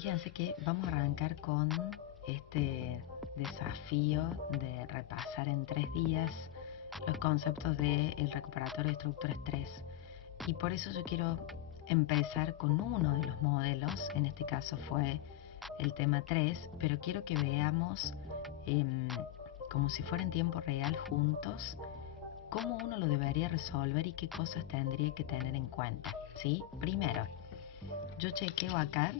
fíjense que vamos a arrancar con este desafío de repasar en 3 días los conceptos del recuperatorio de estructuras 3. Y por eso yo quiero empezar con uno de los modelos, en este caso fue el tema 3, pero quiero que veamos como si fuera en tiempo real juntos cómo uno lo debería resolver y qué cosas tendría que tener en cuenta, ¿sí? Primero, yo chequeo acá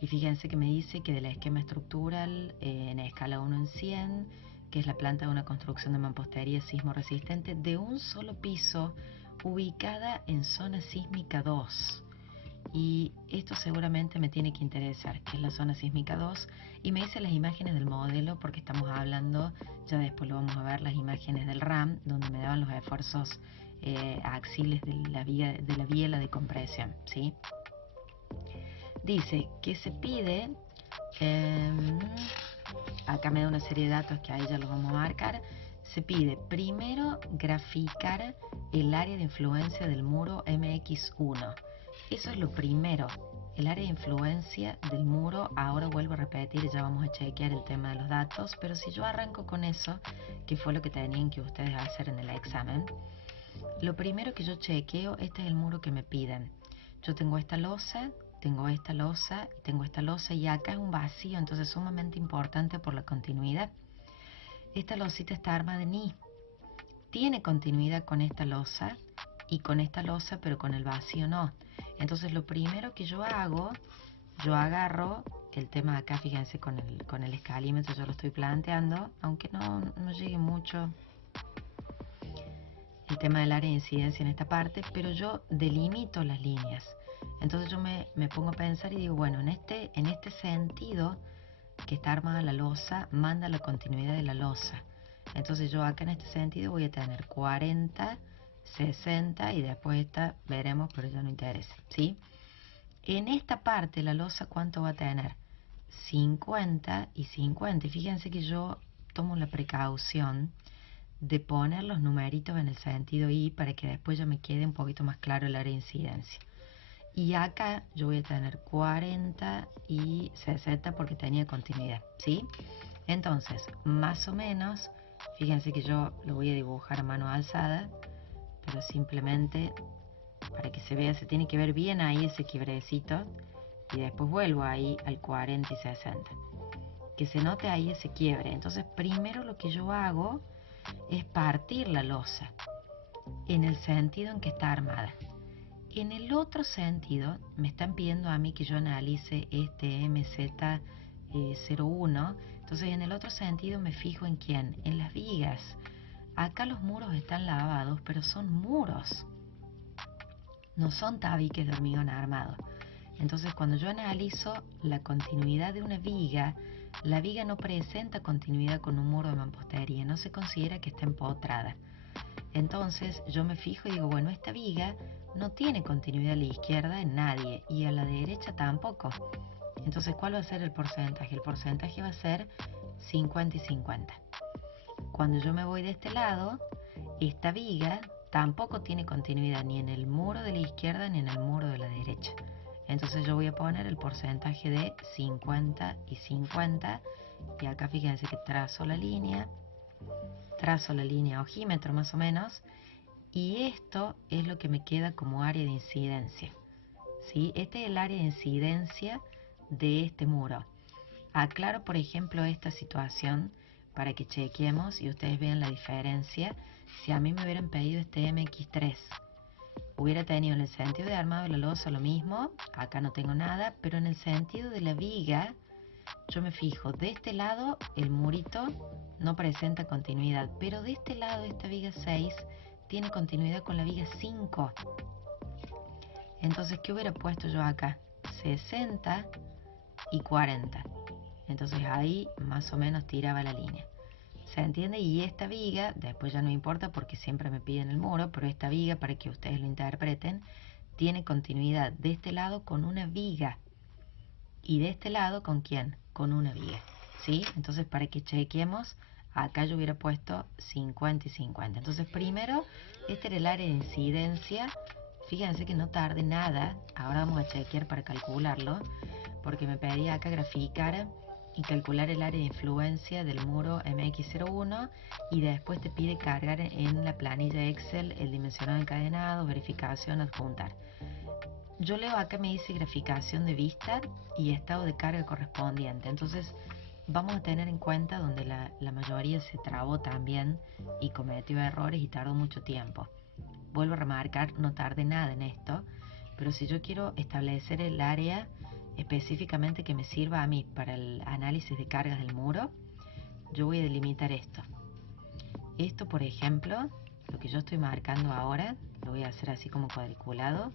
y fíjense que me dice que del esquema estructural en escala 1 en 100, que es la planta de una construcción de mampostería sismo resistente de un solo piso, ubicada en zona sísmica 2. Y esto seguramente me tiene que interesar, que es la zona sísmica 2, y me dice las imágenes del modelo porque estamos hablando, ya después lo vamos a ver, las imágenes del RAM, donde me daban los esfuerzos axiles de la biela de compresión, ¿sí? Dice que se pide, acá me da una serie de datos que ahí ya los vamos a marcar. Se pide primero graficar el área de influencia del muro MX1. Eso es lo primero, el área de influencia del muro. Ahora vuelvo a repetir, ya vamos a chequear el tema de los datos, pero si yo arranco con eso, que fue lo que tenían que ustedes hacer en el examen, lo primero que yo chequeo, este es el muro que me piden. Yo tengo esta losa, tengo esta losa, tengo esta losa y acá es un vacío, entonces sumamente importante por la continuidad. Esta losita está armada en I. Tiene continuidad con esta losa y con esta losa, pero con el vacío no. Entonces lo primero que yo hago, yo agarro el tema de acá, fíjense con el escalímetro yo lo estoy planteando, aunque no llegue mucho el tema del área de incidencia en esta parte, pero yo delimito las líneas. Entonces yo me pongo a pensar y digo, bueno, en este sentido que está armada la losa, manda la continuidad de la losa. Entonces yo acá en este sentido voy a tener 40, 60 y después esta veremos, pero ya no interesa, ¿sí? En esta parte la losa, ¿cuánto va a tener? 50 y 50. Y fíjense que yo tomo la precaución de poner los numeritos en el sentido I para que después ya me quede un poquito más claro el área de incidencia. Y acá yo voy a tener 40 y 60 porque tenía continuidad, ¿sí? Entonces, más o menos, fíjense que yo lo voy a dibujar a mano alzada, pero simplemente para que se vea, se tiene que ver bien ahí ese quiebrecito y después vuelvo ahí al 40 y 60. Que se note ahí ese quiebre. Entonces, primero lo que yo hago es partir la losa en el sentido en que está armada. En el otro sentido, me están pidiendo a mí que yo analice este MZ01. Entonces, en el otro sentido me fijo en quién, en las vigas. Acá los muros están lavados, pero son muros, no son tabiques de hormigón armado. Entonces, cuando yo analizo la continuidad de una viga, la viga no presenta continuidad con un muro de mampostería, no se considera que está empotrada. Entonces yo me fijo y digo, bueno, esta viga no tiene continuidad a la izquierda en nadie y a la derecha tampoco. Entonces, ¿cuál va a ser el porcentaje? El porcentaje va a ser 50 y 50. Cuando yo me voy de este lado, esta viga tampoco tiene continuidad ni en el muro de la izquierda ni en el muro de la derecha. Entonces yo voy a poner el porcentaje de 50 y 50 y acá fíjense que trazo la línea ojímetro más o menos, y esto es lo que me queda como área de incidencia, ¿sí? Este es el área de incidencia de este muro. Aclaro, por ejemplo, esta situación para que chequeemos y ustedes vean la diferencia. Si a mí me hubieran pedido este MX3, hubiera tenido en el sentido de armado de la losa lo mismo, acá no tengo nada, pero en el sentido de la viga, yo me fijo, de este lado el murito no presenta continuidad, pero de este lado esta viga 6 tiene continuidad con la viga 5. Entonces, ¿qué hubiera puesto yo acá? 60 y 40. Entonces ahí más o menos tiraba la línea. ¿Se entiende? Y esta viga, después ya no importa porque siempre me piden el muro, pero esta viga, para que ustedes lo interpreten, tiene continuidad de este lado con una viga. ¿Y de este lado con quién? Con una viga, ¿sí? Entonces, para que chequeemos, acá yo hubiera puesto 50 y 50. Entonces, primero, este era el área de incidencia. Fíjense que no tarde nada. Ahora vamos a chequear para calcularlo. porque me pedía acá graficar y calcular el área de influencia del muro MX01 y después te pide cargar en la planilla Excel el dimensionado encadenado, verificación, adjuntar. Yo leo acá, me dice graficación de vista y estado de carga correspondiente. Entonces vamos a tener en cuenta donde la mayoría se trabó también y cometió errores y tardó mucho tiempo. Vuelvo a remarcar, no tardé nada en esto, pero si yo quiero establecer el área específicamente que me sirva a mí para el análisis de cargas del muro, yo voy a delimitar esto. Esto, por ejemplo, lo que yo estoy marcando ahora, lo voy a hacer así como cuadriculado,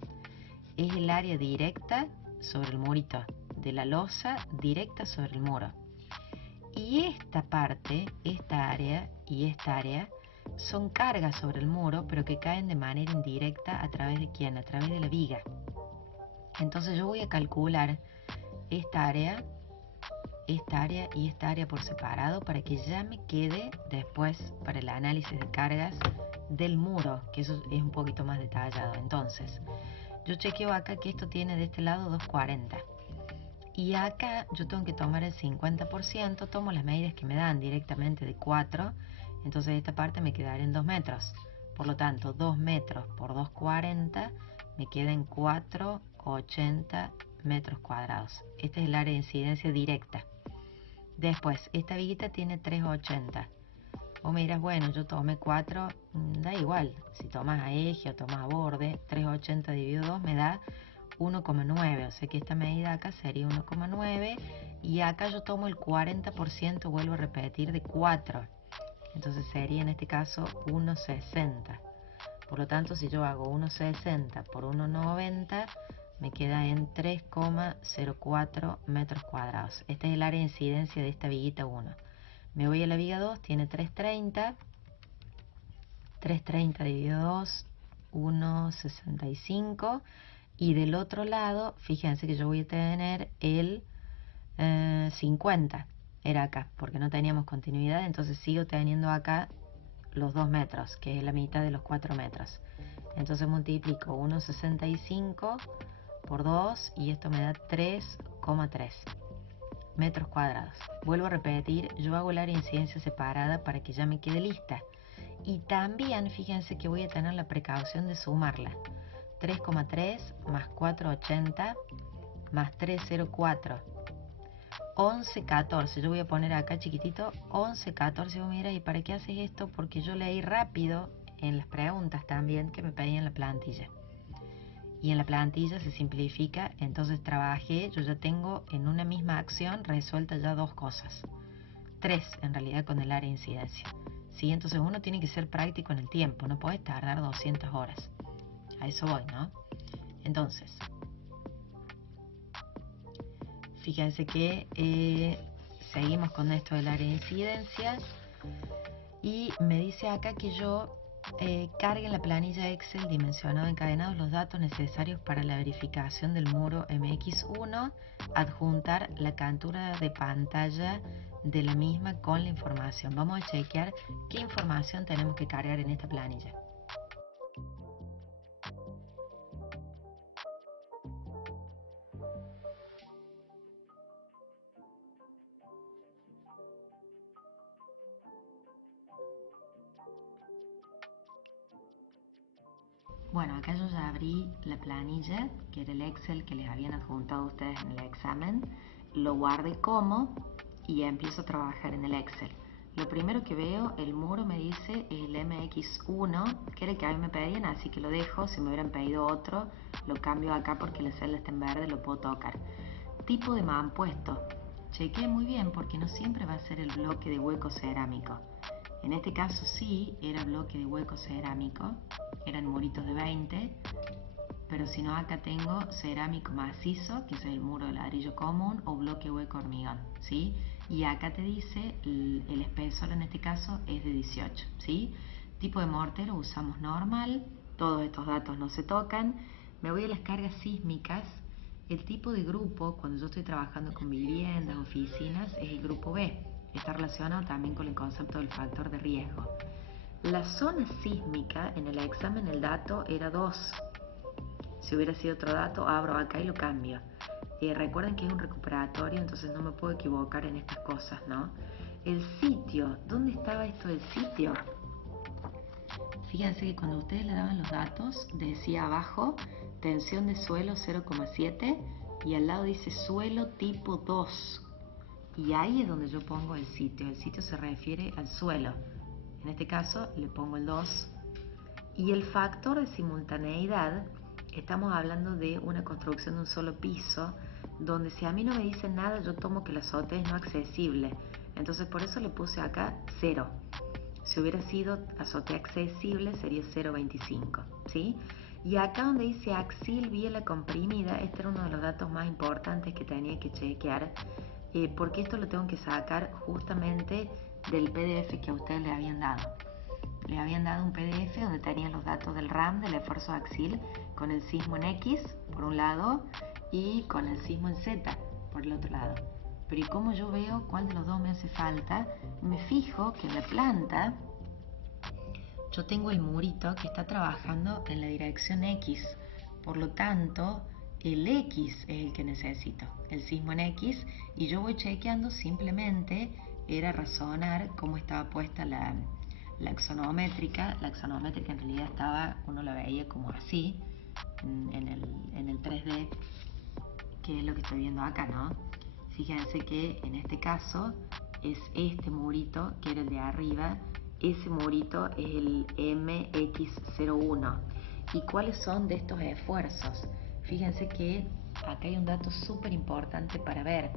es el área directa sobre el murito, de la losa directa sobre el muro. Y esta parte, esta área y esta área son cargas sobre el muro, pero que caen de manera indirecta a través de quién, a través de la viga. Entonces yo voy a calcular esta área y esta área por separado para que ya me quede después para el análisis de cargas del muro, que eso es un poquito más detallado. Entonces yo chequeo acá que esto tiene de este lado 240 y acá yo tengo que tomar el 50%, tomo las medidas que me dan directamente de 4, entonces esta parte me quedará en 2 metros, por lo tanto 2 metros por 240 me queda en 480 metros cuadrados. Este es el área de incidencia directa. Después, esta viguita tiene 380. Vos me dirás, bueno, yo tomé 4, da igual, si tomas a eje o tomas a borde, 380 dividido 2 me da 1,9, o sea que esta medida acá sería 1,9 y acá yo tomo el 40%, vuelvo a repetir, de 4, entonces sería en este caso 1,60. Por lo tanto, si yo hago 1,60 por 1,90 me queda en 3,04 metros cuadrados. Este es el área de incidencia de esta viguita 1. Me voy a la viga 2, tiene 330. 330 dividido 2, 1,65. Y del otro lado, fíjense que yo voy a tener el 50. Era acá, porque no teníamos continuidad, entonces sigo teniendo acá los 2 metros, que es la mitad de los 4 metros. Entonces multiplico 1,65 por 2 y esto me da 3,3 metros cuadrados. Vuelvo a repetir, yo hago el área de incidencia separada para que ya me quede lista. Y también fíjense que voy a tener la precaución de sumarla. 3,3 más 4,80 más 3,04. 11,14. Yo voy a poner acá chiquitito 11,14. Mira, ¿y para qué haces esto? Porque yo leí rápido en las preguntas también que me pedían la plantilla. Y en la plantilla se simplifica, entonces trabajé, yo ya tengo en una misma acción resuelta ya 2 cosas. 3 en realidad con el área de incidencia. ¿Sí? Entonces uno tiene que ser práctico en el tiempo, no puedes tardar 200 horas. A eso voy, ¿no? Entonces, fíjense que seguimos con esto del área de incidencia y me dice acá que yo cargue en la planilla Excel dimensionado encadenados los datos necesarios para la verificación del muro MX1, adjuntar la captura de pantalla de la misma con la información. Vamos a chequear qué información tenemos que cargar en esta planilla. Bueno, acá yo ya abrí la planilla, que era el Excel que les habían adjuntado ustedes en el examen. Lo guardé como y ya empiezo a trabajar en el Excel. Lo primero que veo, el muro me dice es el MX1, que era el que a mí me pedían, así que lo dejo. Si me hubieran pedido otro, lo cambio acá porque la celda está en verde, lo puedo tocar. Tipo de mampuesto. Chequeé muy bien porque no siempre va a ser el bloque de hueco cerámico. En este caso sí, era bloque de hueco cerámico, eran muritos de 20, pero si no acá tengo cerámico macizo, que es el muro de ladrillo común, o bloque hueco hormigón, ¿sí? Y acá te dice el espesor en este caso es de 18, ¿sí? Tipo de mortero usamos normal, todos estos datos no se tocan. Me voy a las cargas sísmicas. El tipo de grupo, cuando yo estoy trabajando con viviendas, oficinas, es el grupo B. Está relacionado también con el concepto del factor de riesgo. La zona sísmica, en el examen el dato era 2. Si hubiera sido otro dato, abro acá y lo cambio. Recuerden que es un recuperatorio, entonces no me puedo equivocar en estas cosas, ¿no? El sitio, ¿dónde estaba esto del sitio? Fíjense que cuando ustedes le daban los datos, decía abajo tensión de suelo 0,7 y al lado dice suelo tipo 2. Y ahí es donde yo pongo el sitio. El sitio se refiere al suelo. En este caso le pongo el 2. Y el factor de simultaneidad, estamos hablando de una construcción de un solo piso, donde si a mí no me dicen nada, yo tomo que la azotea es no accesible. Entonces por eso le puse acá 0. Si hubiera sido azotea accesible sería 0,25, ¿sí? Y acá donde dice axil biela comprimida, este era uno de los datos más importantes que tenía que chequear, porque esto lo tengo que sacar justamente del PDF que a ustedes le habían dado. Le habían dado un PDF donde tenían los datos del RAM, del esfuerzo axil, con el sismo en X, por un lado, y con el sismo en Z, por el otro lado. Pero ¿y cómo yo veo cuál de los dos me hace falta? Me fijo que en la planta yo tengo el murito que está trabajando en la dirección X. Por lo tanto, el X es el que necesito, el sismo en X, y yo voy chequeando simplemente, era razonar cómo estaba puesta la axonométrica. La axonométrica en realidad estaba, uno la veía como así, en el 3D, que es lo que estoy viendo acá, ¿no? Fíjense que en este caso es este murito, que era el de arriba, ese murito es el MX01. ¿Y cuáles son de estos esfuerzos? Fíjense que acá hay un dato súper importante para ver.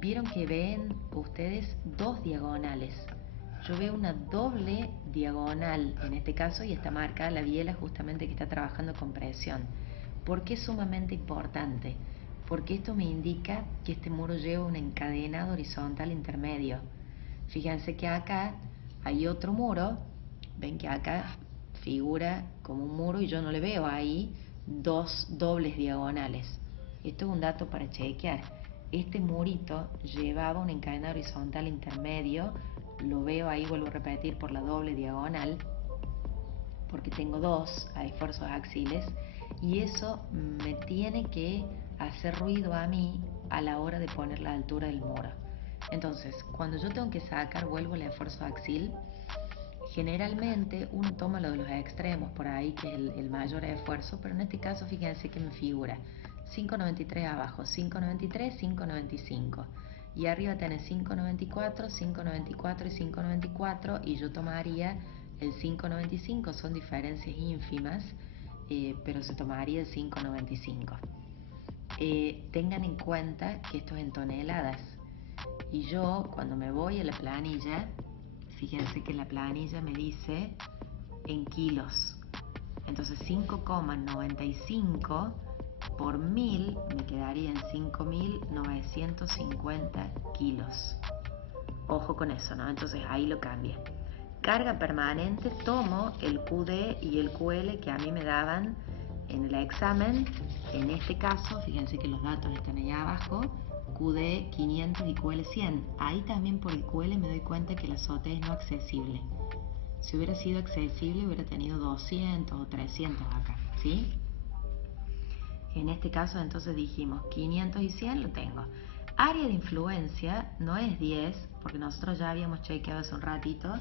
Vieron que ven ustedes dos diagonales. Yo veo una doble diagonal en este caso y está marcada la biela justamente que está trabajando con presión. ¿Por qué es sumamente importante? Porque esto me indica que este muro lleva un encadenado horizontal intermedio. Fíjense que acá hay otro muro, ven que acá figura como un muro y yo no le veo ahí dos dobles diagonales. Esto es un dato para chequear. Este murito llevaba un encadenado horizontal intermedio, lo veo ahí, vuelvo a repetir, por la doble diagonal, porque tengo dos esfuerzos axiles, y eso me tiene que hacer ruido a mí a la hora de poner la altura del muro. Entonces, cuando yo tengo que sacar, vuelvo el esfuerzo axil, generalmente uno toma lo de los extremos por ahí, que es el mayor esfuerzo, pero en este caso fíjense que me figura 5,93 abajo, 5,93, 5,95. Y arriba tenés 5,94, 5,94 y 5,94, y yo tomaría el 5,95, son diferencias ínfimas, pero se tomaría el 5,95. Tengan en cuenta que esto es en toneladas. Y yo, cuando me voy a la planilla, fíjense que la planilla me dice en kilos. Entonces 5,95 por 1000 me quedaría en 5.950 kilos. Ojo con eso, ¿no? Entonces ahí lo cambia. Carga permanente, tomo el QD y el QL que a mí me daban en el examen. En este caso, fíjense que los datos están ahí abajo, QD 500 y QL 100. Ahí también por el QL me doy cuenta que la azotea es no accesible. Si hubiera sido accesible hubiera tenido 200 o 300 acá, ¿sí? En este caso entonces dijimos 500 y 100 lo tengo. Área de influencia no es 10, porque nosotros ya habíamos chequeado hace un ratito,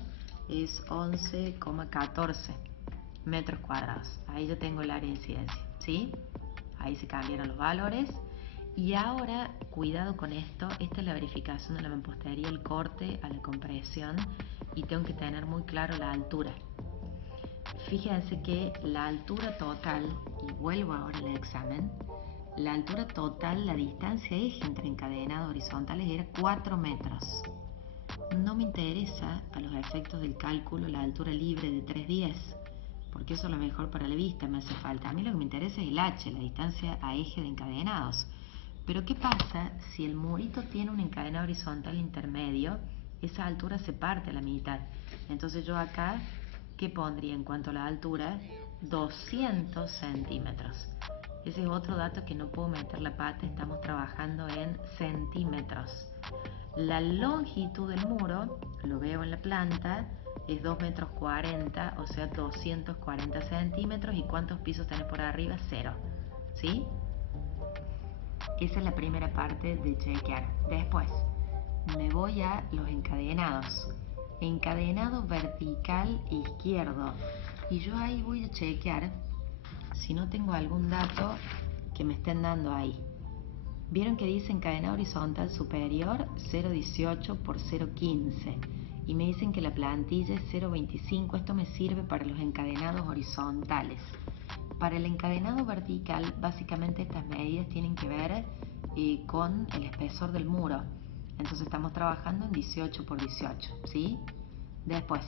es 11,14 metros cuadrados. Ahí yo tengo el área de incidencia, ¿sí? Ahí se cambiaron los valores. Y ahora, cuidado con esto, esta es la verificación de la mampostería, el corte a la compresión, y tengo que tener muy claro la altura. Fíjense que la altura total, y vuelvo ahora al examen, la altura total, la distancia eje entre encadenados horizontales era 4 metros. No me interesa a los efectos del cálculo la altura libre de 3,10, porque eso es lo mejor para la vista, me hace falta. A mí lo que me interesa es el H, la distancia a eje de encadenados. Pero ¿qué pasa si el murito tiene un encadenado horizontal intermedio? Esa altura se parte a la mitad. Entonces yo acá, ¿qué pondría en cuanto a la altura? 200 centímetros. Ese es otro dato que no puedo meter la pata, estamos trabajando en centímetros. La longitud del muro, lo veo en la planta, es 2,40 metros, o sea 240 centímetros. ¿Y cuántos pisos tenés por arriba? 0. ¿Sí? Esa es la primera parte de chequear. Después me voy a los encadenados. Encadenado vertical izquierdo. Y yo ahí voy a chequear si no tengo algún dato que me estén dando ahí. Vieron que dice encadenado horizontal superior 0,18 por 0,15 y me dicen que la plantilla es 0,25. Esto me sirve para los encadenados horizontales. Para el encadenado vertical, básicamente estas medidas tienen que ver con el espesor del muro. Entonces estamos trabajando en 18 por 18, ¿sí? Después,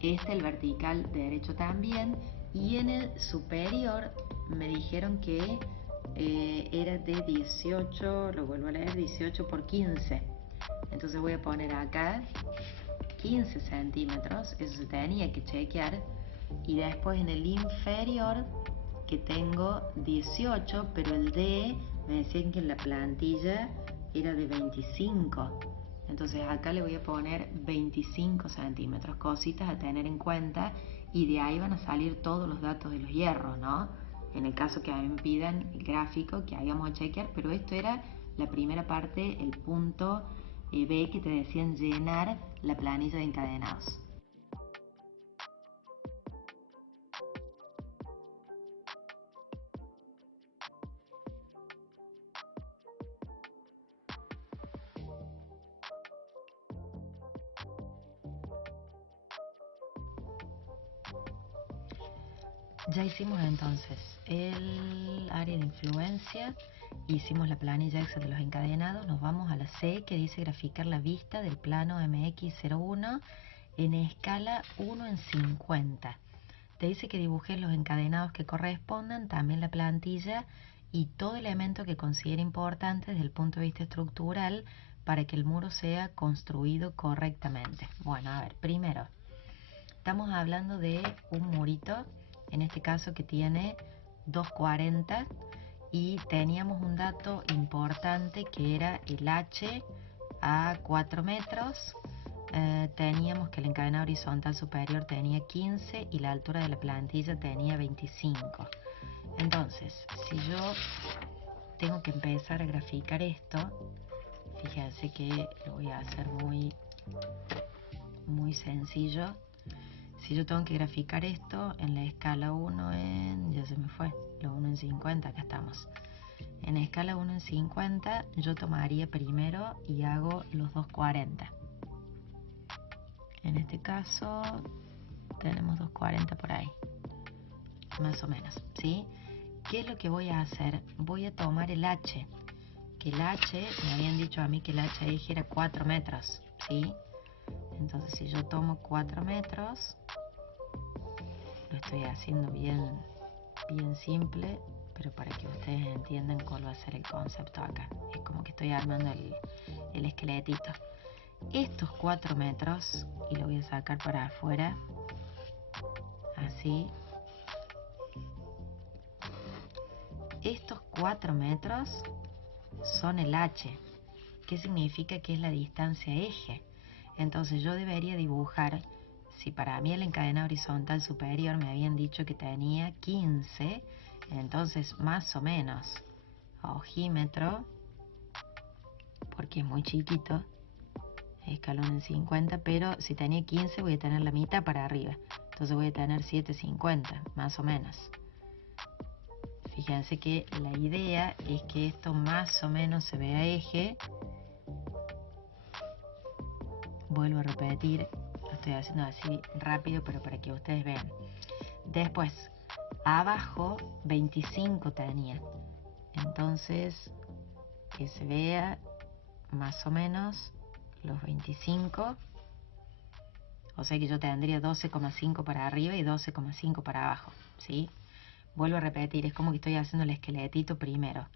el vertical derecho también, y en el superior me dijeron que era de 18, lo vuelvo a leer, 18 por 15. Entonces voy a poner acá 15 centímetros, eso se tenía que chequear. Y después en el inferior, que tengo 18, pero el D me decían que en la plantilla era de 25. Entonces acá le voy a poner 25 centímetros, cositas a tener en cuenta, y de ahí van a salir todos los datos de los hierros, ¿no? En el caso que a mí me pidan el gráfico que hagamos a chequear, pero esto era la primera parte, el punto B, que te decían llenar la planilla de encadenados. Ya hicimos entonces el área de influencia, hicimos la planilla Excel de los encadenados, nos vamos a la C, que dice graficar la vista del plano MX01 en escala 1 en 50. Te dice que dibujes los encadenados que correspondan, también la plantilla y todo elemento que considere importante desde el punto de vista estructural para que el muro sea construido correctamente. Bueno, a ver, primero, estamos hablando de un murito, en este caso que tiene 2,40, y teníamos un dato importante que era el H a 4 metros. Teníamos que el encadenado horizontal superior tenía 15 y la altura de la plantilla tenía 25. Entonces, si yo tengo que empezar a graficar esto, fíjense que lo voy a hacer muy sencillo. Si yo tengo que graficar esto en la escala 1 en... ya se me fue, lo 1 en 50, acá estamos. En escala 1 en 50 yo tomaría primero y hago los 2,40. En este caso tenemos 2,40 por ahí, más o menos, ¿sí? ¿Qué es lo que voy a hacer? Voy a tomar el H, que el H, me habían dicho a mí que el H eje era 4 metros, ¿sí? Entonces si yo tomo 4 metros, lo estoy haciendo bien simple, pero para que ustedes entiendan cuál va a ser el concepto acá. Es como que estoy armando el esqueletito. Estos 4 metros, y lo voy a sacar para afuera, así. Estos 4 metros son el H, que significa que es la distancia eje. Entonces yo debería dibujar, si para mí el encadenado horizontal superior me habían dicho que tenía 15, entonces más o menos a ojímetro, porque es muy chiquito, escalón en 50, pero si tenía 15 voy a tener la mitad para arriba, entonces voy a tener 7,50 más o menos. Fíjense que la idea es que esto más o menos se vea eje. Vuelvo a repetir, lo estoy haciendo así rápido, pero para que ustedes vean. Después, abajo 25 tenía, entonces que se vea más o menos los 25, o sea que yo tendría 12,5 para arriba y 12,5 para abajo, ¿sí? Vuelvo a repetir, es como que estoy haciendo el esqueletito primero.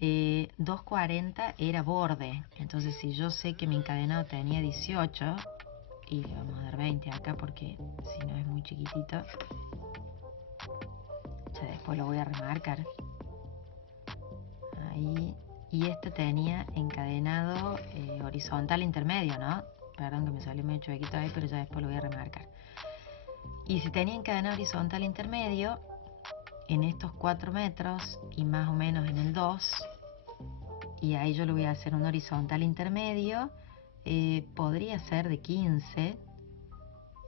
2,40 era borde, entonces si yo sé que mi encadenado tenía 18, y le vamos a dar 20 acá porque si no es muy chiquitito, ya después lo voy a remarcar ahí. Y este tenía encadenado horizontal intermedio, ¿no? Perdón que me salió medio chuequito ahí, pero ya después lo voy a remarcar. Y si tenía encadenado horizontal intermedio, en estos 4 metros y más o menos en el 2, y ahí yo le voy a hacer un horizontal intermedio, podría ser de 15,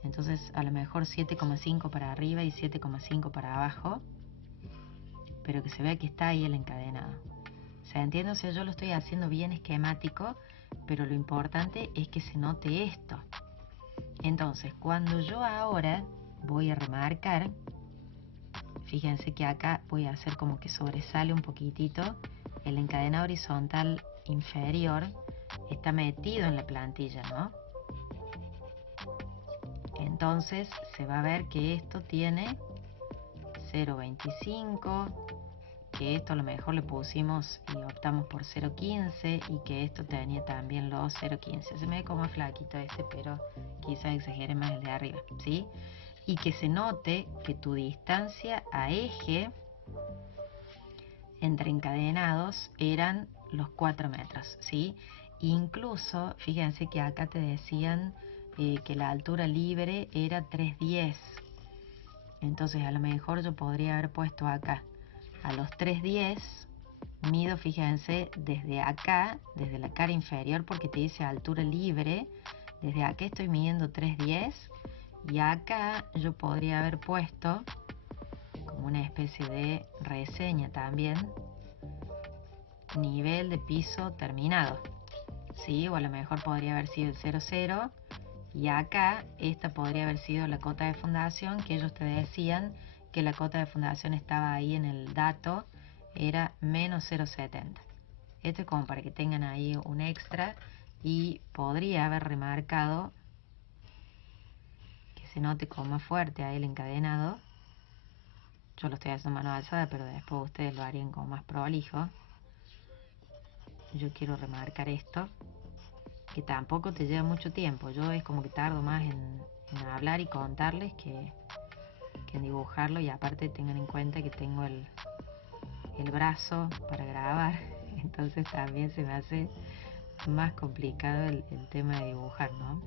entonces a lo mejor 7,5 para arriba y 7,5 para abajo, pero que se vea que está ahí el encadenado. ¿Se entiende? O sea, yo lo estoy haciendo bien esquemático, pero lo importante es que se note esto. Entonces, cuando yo ahora voy a remarcar, fíjense que acá voy a hacer como que sobresale un poquitito. El encadenado horizontal inferior está metido en la plantilla, ¿no? Entonces se va a ver que esto tiene 0,25, que esto a lo mejor le pusimos y optamos por 0,15 y que esto tenía también los 0,15. Se me ve como flaquito este, pero quizás exagere más el de arriba, ¿sí? Y que se note que tu distancia a eje entre encadenados eran los 4 metros, ¿sí? Incluso, fíjense que acá te decían que la altura libre era 3,10. Entonces a lo mejor yo podría haber puesto acá a los 3,10, mido, fíjense, desde acá, desde la cara inferior, porque te dice altura libre, desde acá estoy midiendo 3,10 y acá yo podría haber puesto como una especie de reseña también, nivel de piso terminado, ¿sí? O a lo mejor podría haber sido el 00 y acá esta podría haber sido la cota de fundación, que ellos te decían que la cota de fundación estaba ahí en el dato, era menos 0,70. Esto es como para que tengan ahí un extra y podría haber remarcado que se note como más fuerte ahí el encadenado. Yo lo estoy haciendo mano alzada, pero después ustedes lo harían como más prolijo. Yo quiero remarcar esto, que tampoco te lleva mucho tiempo. Yo es como que tardo más en hablar y contarles que en dibujarlo, y aparte tengan en cuenta que tengo el brazo para grabar, entonces también se me hace más complicado el tema de dibujar, ¿no?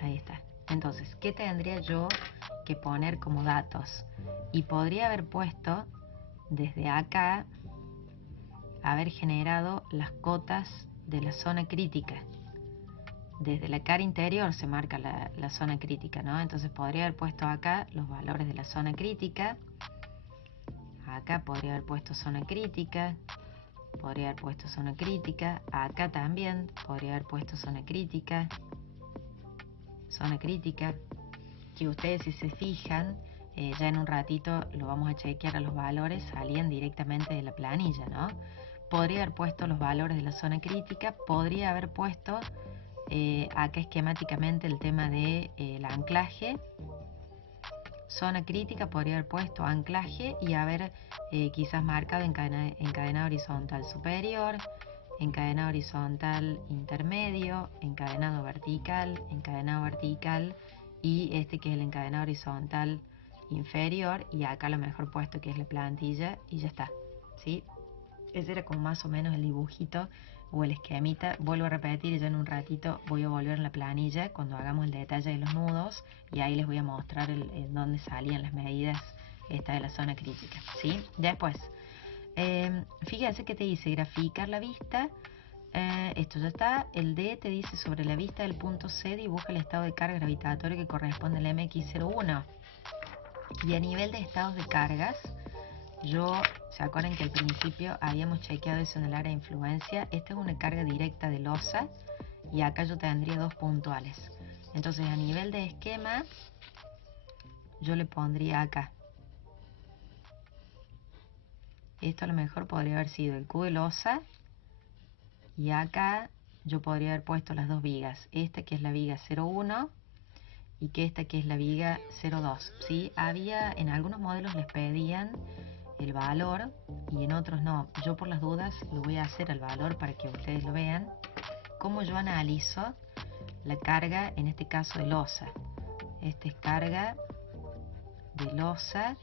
Ahí está. Entonces, ¿qué tendría yo que poner como datos? Y podría haber puesto desde acá, haber generado las cotas de la zona crítica. Desde la cara interior se marca la zona crítica, ¿no? Entonces podría haber puesto acá los valores de la zona crítica. Acá podría haber puesto zona crítica. Podría haber puesto zona crítica. Acá también podría haber puesto zona crítica. Zona crítica. Que ustedes, si se fijan, ya en un ratito lo vamos a chequear a los valores, salían directamente de la planilla, ¿no? Podría haber puesto los valores de la zona crítica. Podría haber puesto acá esquemáticamente el tema de el anclaje. Zona crítica, podría haber puesto anclaje y haber quizás marcado encadenado horizontal superior, encadenado horizontal intermedio, encadenado vertical y este que es el encadenado horizontal inferior, y acá lo mejor puesto que es la plantilla y ya está, ¿sí? Ese era como más o menos el dibujito o el esquemita. Vuelvo a repetir, ya en un ratito voy a volver en la planilla cuando hagamos el detalle de los nudos y ahí les voy a mostrar en dónde salían las medidas esta de la zona crítica, ¿sí? Después, fíjense que te dice graficar la vista. Esto ya está. El D te dice sobre la vista del punto C dibuja el estado de carga gravitatorio que corresponde al MX01. Y a nivel de estados de cargas, ¿se acuerdan que al principio habíamos chequeado eso en el área de influencia? Esta es una carga directa de losa y acá yo tendría dos puntuales. Entonces a nivel de esquema, yo le pondría acá. Esto a lo mejor podría haber sido el Q de losa y acá yo podría haber puesto las dos vigas. Esta que es la viga 0,1 y que esta que es la viga 0,2. ¿Sí? En algunos modelos les pedían el valor y en otros no. Yo por las dudas lo voy a hacer al valor para que ustedes lo vean. Cómo yo analizo la carga, en este caso de losa. Esta es carga de losa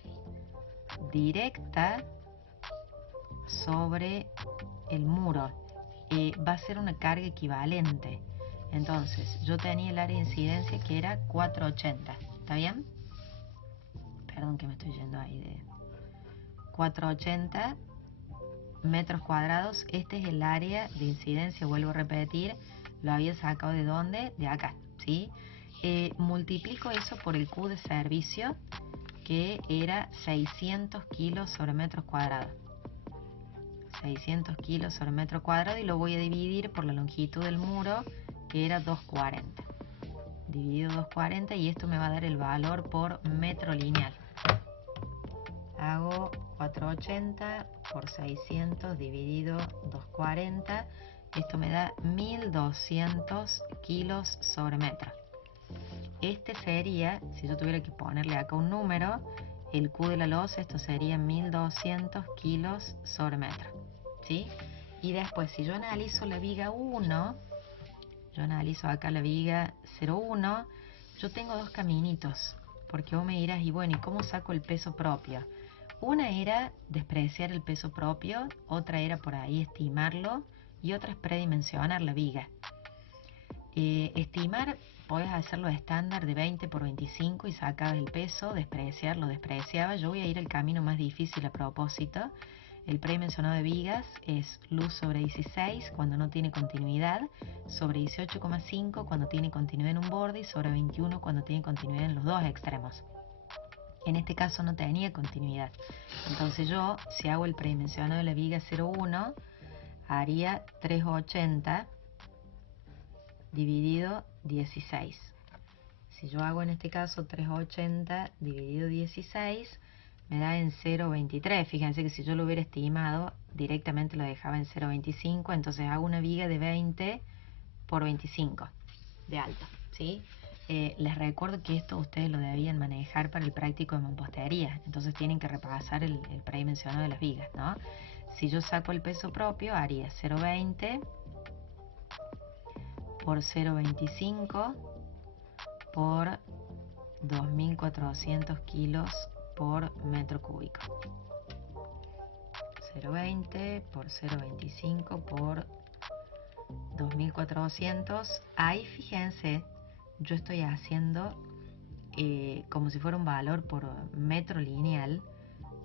directa sobre el muro. Va a ser una carga equivalente. Entonces, yo tenía el área de incidencia que era 480. ¿Está bien? Perdón que me estoy yendo ahí de 480 metros cuadrados. Este es el área de incidencia, vuelvo a repetir, lo había sacado ¿de dónde? De acá, ¿sí? Multiplico eso por el Q de servicio, que era 600 kilos sobre metros cuadrados. 600 kilos sobre metro cuadrado, y lo voy a dividir por la longitud del muro, que era 240. Dividido 240, y esto me va a dar el valor por metro lineal. Hago 480 por 600 dividido 240. Esto me da 1200 kilos sobre metro. Este sería, si yo tuviera que ponerle acá un número, el Q de la losa, esto sería 1200 kilos sobre metro, ¿sí? Y después, si yo analizo la viga 1, yo analizo acá la viga 01, yo tengo dos caminitos, porque vos me dirás, y bueno, ¿y cómo saco el peso propio? Una era despreciar el peso propio, otra era por ahí estimarlo, y otra es predimensionar la viga. Estimar, podés hacerlo estándar de 20 por 25 y sacabas el peso. Despreciar, lo despreciaba. Yo voy a ir al camino más difícil a propósito. El predimensionado de vigas es luz sobre 16 cuando no tiene continuidad, sobre 18,5 cuando tiene continuidad en un borde, y sobre 21 cuando tiene continuidad en los dos extremos. En este caso no tenía continuidad. Entonces yo, si hago el predimensionado de la viga 01, haría 380 dividido 16. Si yo hago en este caso 380 dividido 16, me da en 0,23. Fíjense que si yo lo hubiera estimado, directamente lo dejaba en 0,25. Entonces hago una viga de 20 por 25 de alto, ¿sí? Les recuerdo que esto ustedes lo debían manejar para el práctico de mampostería. Entonces tienen que repasar el predimensionado de las vigas, ¿no? Si yo saco el peso propio, haría 0,20 por 0,25 por 2.400 kilos por metro cúbico. 0,20 por 0,25 por 2.400. Ahí fíjense, yo estoy haciendo como si fuera un valor por metro lineal,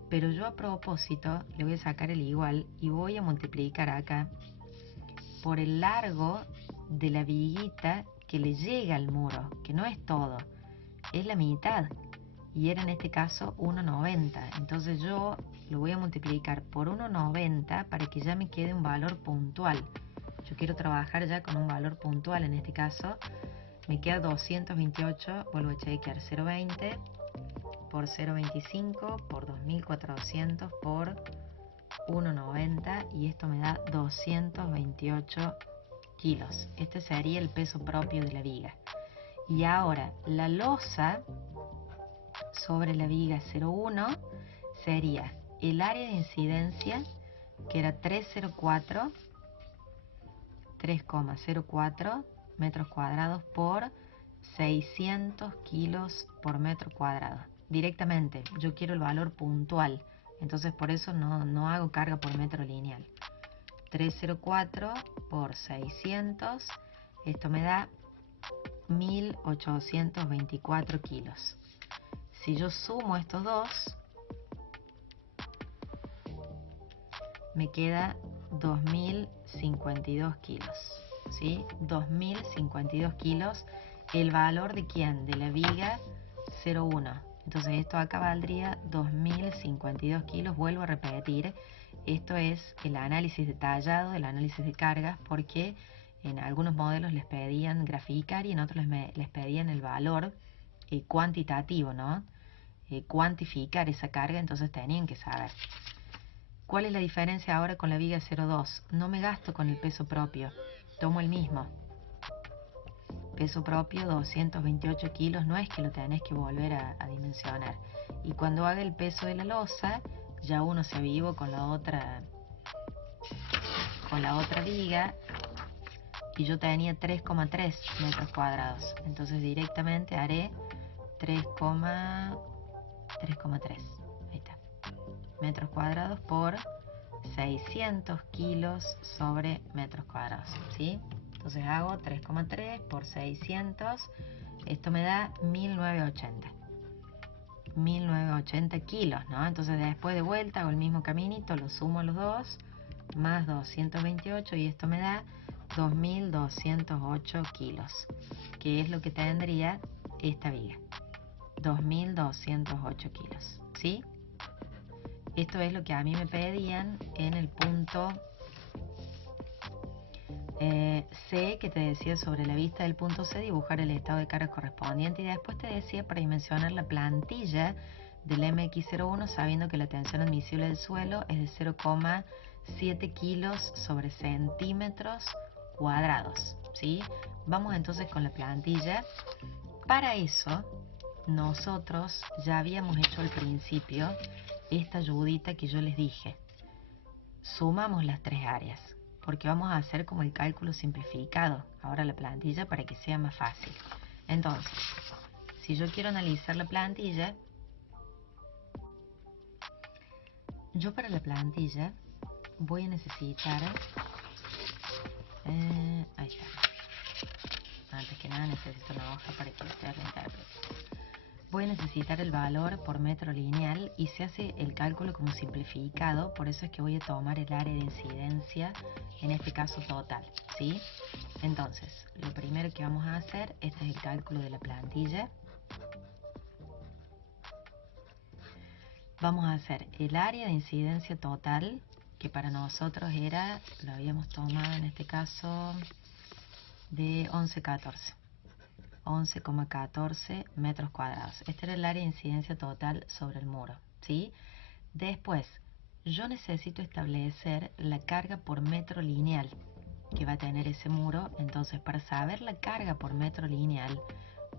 pero yo a propósito le voy a sacar el igual y voy a multiplicar acá por el largo de la viguita que le llega al muro, que no es todo, es la mitad, y era en este caso 1,90. Entonces yo lo voy a multiplicar por 1,90 para que ya me quede un valor puntual. Yo quiero trabajar ya con un valor puntual. En este caso me queda 228, vuelvo a chequear, 0,20 por 0,25 por 2.400 por 1,90, y esto me da 228 kilos. Este sería el peso propio de la viga. Y ahora la losa sobre la viga 01 sería el área de incidencia, que era 3,04 metros cuadrados por 600 kilos por metro cuadrado. Directamente, yo quiero el valor puntual, entonces por eso no hago carga por metro lineal. 304 por 600, esto me da 1.824 kilos. Si yo sumo estos dos, me queda 2.052 kilos, ¿sí? 2.052 kilos, el valor de quién, de la viga 01. Entonces esto acá valdría 2.052 kilos. Vuelvo a repetir, esto es el análisis detallado, el análisis de cargas, porque en algunos modelos les pedían graficar y en otros les pedían el valor cuantitativo, ¿no? Cuantificar esa carga, entonces tenían que saber. ¿Cuál es la diferencia ahora con la viga 02? No me gasto con el peso propio, tomo el mismo. Peso propio 228 kilos, no es que lo tenés que volver a dimensionar. Y cuando haga el peso de la losa, ya uno se avivó con la otra viga, y yo tenía 3,3 metros cuadrados. Entonces directamente haré 3,3. Ahí está. Metros cuadrados por 600 kilos sobre metros cuadrados, ¿sí? Entonces hago 3,3 por 600, esto me da 1.980 kilos, ¿no? Entonces después de vuelta hago el mismo caminito, lo sumo a los dos, más 228 y esto me da 2208 kilos, que es lo que tendría esta viga. 2208 kilos, ¿sí? Esto es lo que a mí me pedían en el punto C, que te decía sobre la vista del punto C, dibujar el estado de carga correspondiente, y después te decía para dimensionar la plantilla del MX01 sabiendo que la tensión admisible del suelo es de 0,7 kilos sobre centímetros cuadrados, ¿sí? Vamos entonces con la plantilla. Para eso nosotros ya habíamos hecho al principio esta ayudita que yo les dije. Sumamos las tres áreas, porque vamos a hacer como el cálculo simplificado, ahora la plantilla, para que sea más fácil. Entonces, si yo quiero analizar la plantilla, yo para la plantilla voy a necesitar, ahí está, antes que nada necesito una hoja para que ustedes la interpreten. Voy a necesitar el valor por metro lineal y se hace el cálculo como simplificado, por eso es que voy a tomar el área de incidencia, en este caso total, ¿sí? Entonces, lo primero que vamos a hacer, este es el cálculo de la plantilla. Vamos a hacer el área de incidencia total, que para nosotros era, lo habíamos tomado en este caso, de 11,14 metros cuadrados. Este era el área de incidencia total sobre el muro, ¿sí? Después, yo necesito establecer la carga por metro lineal que va a tener ese muro. Entonces, para saber la carga por metro lineal,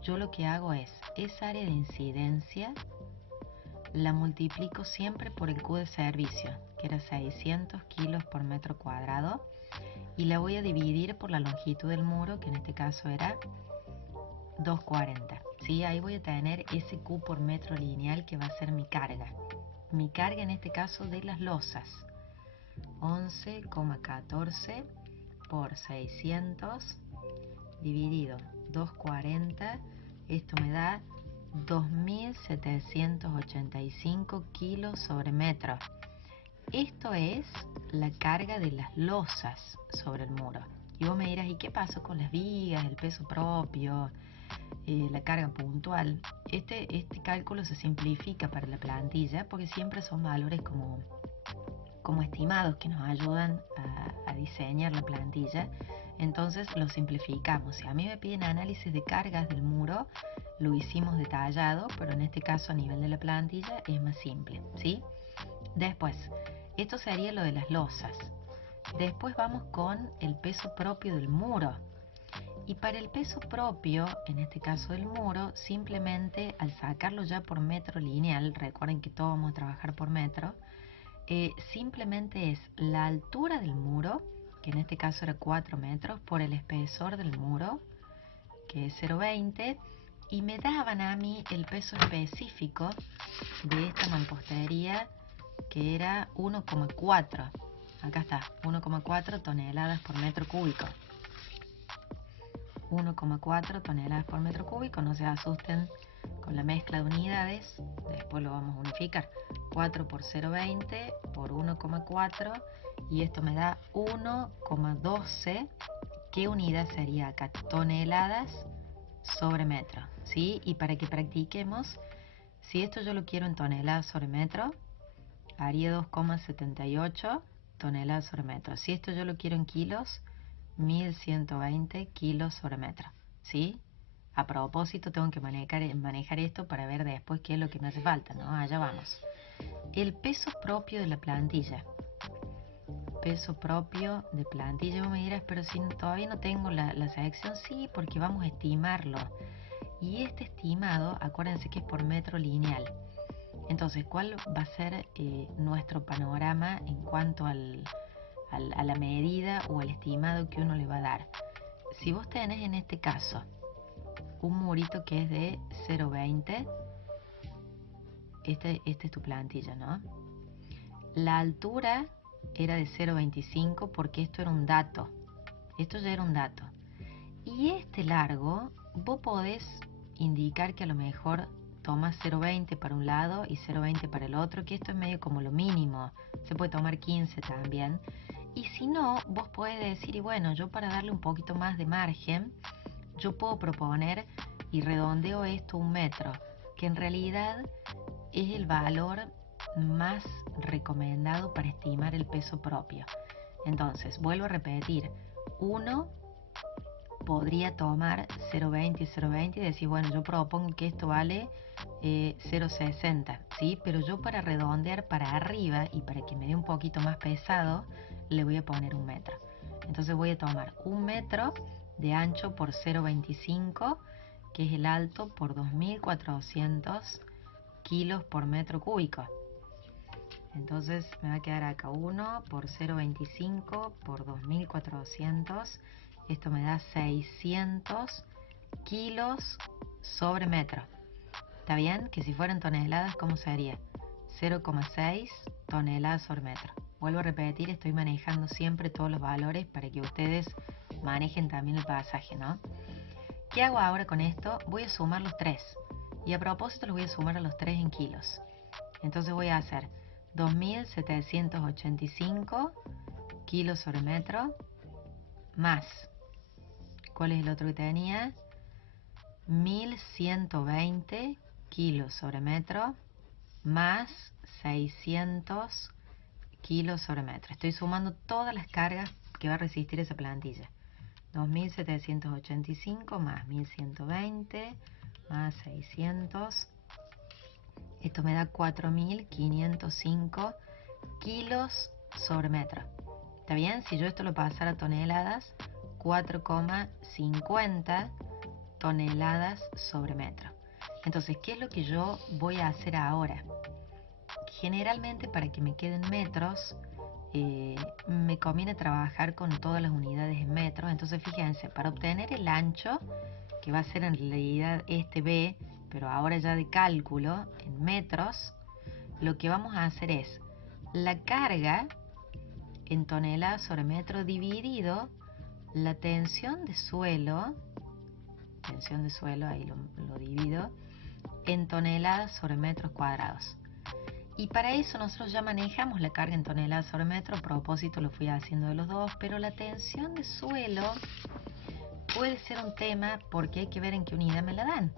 yo lo que hago es, esa área de incidencia la multiplico siempre por el Q de servicio, que era 600 kilos por metro cuadrado, y la voy a dividir por la longitud del muro, que en este caso era 240, ¿sí? Ahí voy a tener ese Q por metro lineal que va a ser mi carga. Mi carga en este caso de las losas, 11,14 por 600 dividido 240, esto me da 2.785 kilos sobre metro. Esto es la carga de las losas sobre el muro. Y vos me dirás, ¿y qué pasó con las vigas, el peso propio, la carga puntual? Este cálculo se simplifica para la plantilla porque siempre son valores como estimados que nos ayudan a diseñar la plantilla. Entonces lo simplificamos. Si a mí me piden análisis de cargas del muro, lo hicimos detallado, pero en este caso a nivel de la plantilla es más simple, ¿sí? Después, esto sería lo de las losas. Después vamos con el peso propio del muro. Y para el peso propio, en este caso del muro, simplemente al sacarlo ya por metro lineal, recuerden que todos vamos a trabajar por metro, simplemente es la altura del muro, que en este caso era 4 metros, por el espesor del muro, que es 0,20, y me daban a mí el peso específico de esta mampostería, que era 1,4. Acá está, 1,4 toneladas por metro cúbico. 1,4 toneladas por metro cúbico, no se asusten con la mezcla de unidades, después lo vamos a unificar. 4 por 0,20 por 1,4 y esto me da 1,12. ¿Qué unidad sería acá? Toneladas sobre metro, ¿sí? Y para que practiquemos, si esto yo lo quiero en toneladas sobre metro, haría 2,78 toneladas sobre metro. Si esto yo lo quiero en kilos, 1120 kilos sobre metro, ¿sí? A propósito, tengo que manejar esto para ver después qué es lo que me hace falta, ¿no? Allá vamos. El peso propio de la plantilla. Peso propio de plantilla. Vos me dirás, pero si todavía no tengo la sección, sí, porque vamos a estimarlo. Y este estimado, acuérdense que es por metro lineal. Entonces, ¿cuál va a ser nuestro panorama en cuanto a la medida o al estimado que uno le va a dar? Si vos tenés en este caso un murito que es de 0,20, este es tu plantilla, ¿no? La altura era de 0,25 porque esto era un dato. Esto ya era un dato. Y este largo, vos podés indicar que a lo mejor tomas 0,20 para un lado y 0,20 para el otro, que esto es medio como lo mínimo. Se puede tomar 15 también. Y si no, vos podés decir, y bueno, yo para darle un poquito más de margen, yo puedo proponer y redondeo esto 1 metro, que en realidad es el valor más recomendado para estimar el peso propio. Entonces, vuelvo a repetir, uno podría tomar 0,20 y 0,20 y decir, bueno, yo propongo que esto vale 0,60, ¿sí? Pero yo para redondear para arriba y para que me dé un poquito más pesado, le voy a poner 1 metro. Entonces voy a tomar 1 metro de ancho por 0,25, que es el alto por 2.400 kilos por metro cúbico. Entonces me va a quedar acá 1 por 0,25 por 2.400. Esto me da 600 kilos sobre metro. ¿Está bien? Que si fueran toneladas, ¿cómo sería? 0,6 toneladas sobre metro. Vuelvo a repetir, estoy manejando siempre todos los valores para que ustedes manejen también el pasaje, ¿no? ¿Qué hago ahora con esto? Voy a sumar los 3. Y a propósito los voy a sumar a los 3 en kilos. Entonces voy a hacer 2.785 kilos sobre metro más, ¿cuál es el otro que tenía? 1.120 kilos sobre metro más 600 kilos sobre metro. Estoy sumando todas las cargas que va a resistir esa plantilla. 2.785 más 1.120 más 600. Esto me da 4.505 kilos sobre metro. ¿Está bien? Si yo esto lo pasara a toneladas, 4,50 toneladas sobre metro. Entonces, ¿qué es lo que yo voy a hacer ahora? Generalmente, para que me queden metros, me conviene trabajar con todas las unidades en metros. Entonces, fíjense, para obtener el ancho, que va a ser en realidad este B, pero ahora ya de cálculo, en metros, lo que vamos a hacer es la carga en toneladas sobre metro dividido la tensión de suelo, ahí lo divido, en toneladas sobre metros cuadrados. Y para eso nosotros ya manejamos la carga en toneladas sobre metro, a propósito lo fui haciendo de los dos, pero la tensión de suelo puede ser un tema porque hay que ver en qué unidad me la dan.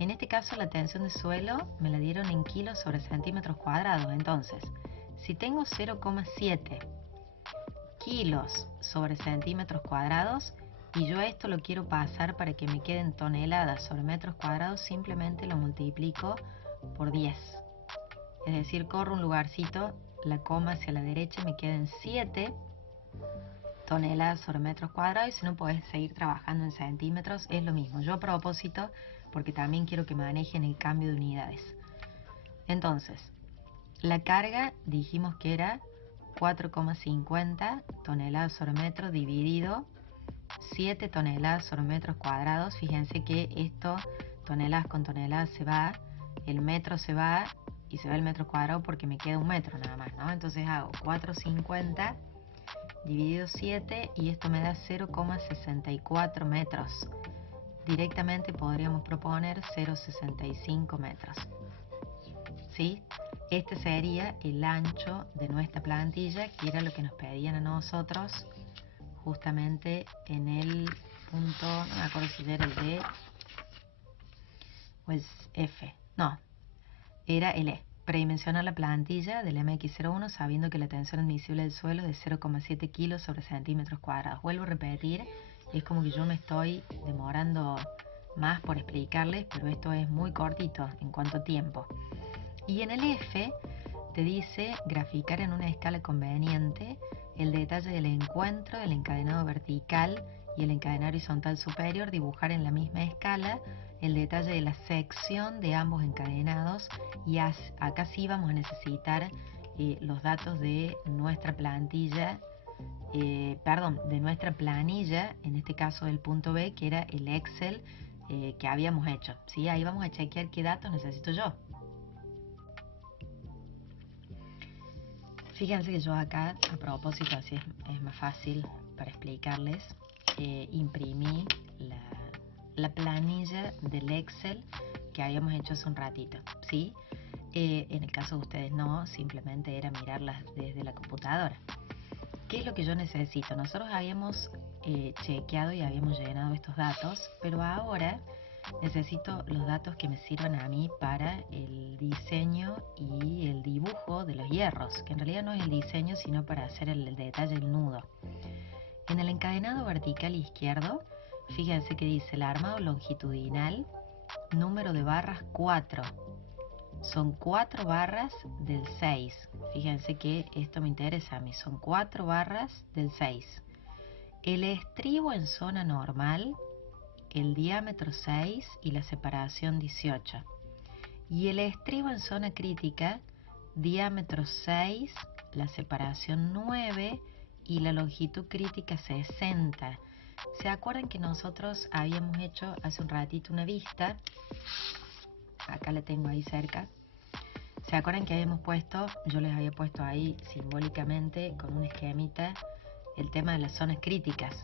En este caso la tensión de suelo me la dieron en kilos sobre centímetros cuadrados. Entonces, si tengo 0,7 kilos sobre centímetros cuadrados y yo esto lo quiero pasar para que me queden toneladas sobre metros cuadrados, simplemente lo multiplico por 10. Es decir, corro un lugarcito, la coma hacia la derecha, me quedan 7 toneladas sobre metros cuadrados, y si no podés seguir trabajando en centímetros, es lo mismo. Yo a propósito, porque también quiero que manejen el cambio de unidades. Entonces, la carga dijimos que era 4,50 toneladas sobre metro dividido 7 toneladas sobre metros cuadrados. Fíjense que esto, toneladas con toneladas se va, el metro se va y se va el metro cuadrado porque me queda 1 metro nada más, ¿no? Entonces hago 4,50 dividido 7 y esto me da 0,64 metros. Directamente podríamos proponer 0,65 metros. ¿Sí? Este sería el ancho de nuestra plantilla, que era lo que nos pedían a nosotros justamente en el punto, no me acuerdo si era el D o el F, no, era el E. Predimensionar la plantilla del MX01 sabiendo que la tensión admisible del suelo es de 0,7 kilos sobre centímetros cuadrados. Vuelvo a repetir, es como que yo me estoy demorando más por explicarles, pero esto es muy cortito en cuanto a tiempo. Y en el F te dice graficar en una escala conveniente el detalle del encuentro del encadenado vertical y el encadenado horizontal superior, dibujar en la misma escala el detalle de la sección de ambos encadenados, y acá sí vamos a necesitar los datos de nuestra plantilla, de nuestra planilla, en este caso del punto B, que era el Excel que habíamos hecho, ¿sí? Ahí vamos a chequear qué datos necesito yo. Fíjense que yo acá, a propósito, así es más fácil para explicarles, imprimí la planilla del Excel que habíamos hecho hace un ratito, ¿sí? En el caso de ustedes no, simplemente era mirarlas desde la computadora. ¿Qué es lo que yo necesito? Nosotros habíamos chequeado y habíamos llenado estos datos, pero ahora necesito los datos que me sirvan a mí para el diseño y el dibujo de los hierros, que en realidad no es el diseño, sino para hacer el detalle del nudo. En el encadenado vertical izquierdo, fíjense que dice el armado longitudinal, número de barras 4. Son 4 barras del 6. Fíjense que esto me interesa a mí. Son 4 barras del 6. El estribo en zona normal, el diámetro 6 y la separación 18. Y el estribo en zona crítica, diámetro 6, la separación 9 y la longitud crítica 60. ¿Se acuerdan que nosotros habíamos hecho hace un ratito una vista? Acá la tengo ahí cerca. ¿Se acuerdan que habíamos puesto, yo les había puesto ahí simbólicamente con un esquemita el tema de las zonas críticas?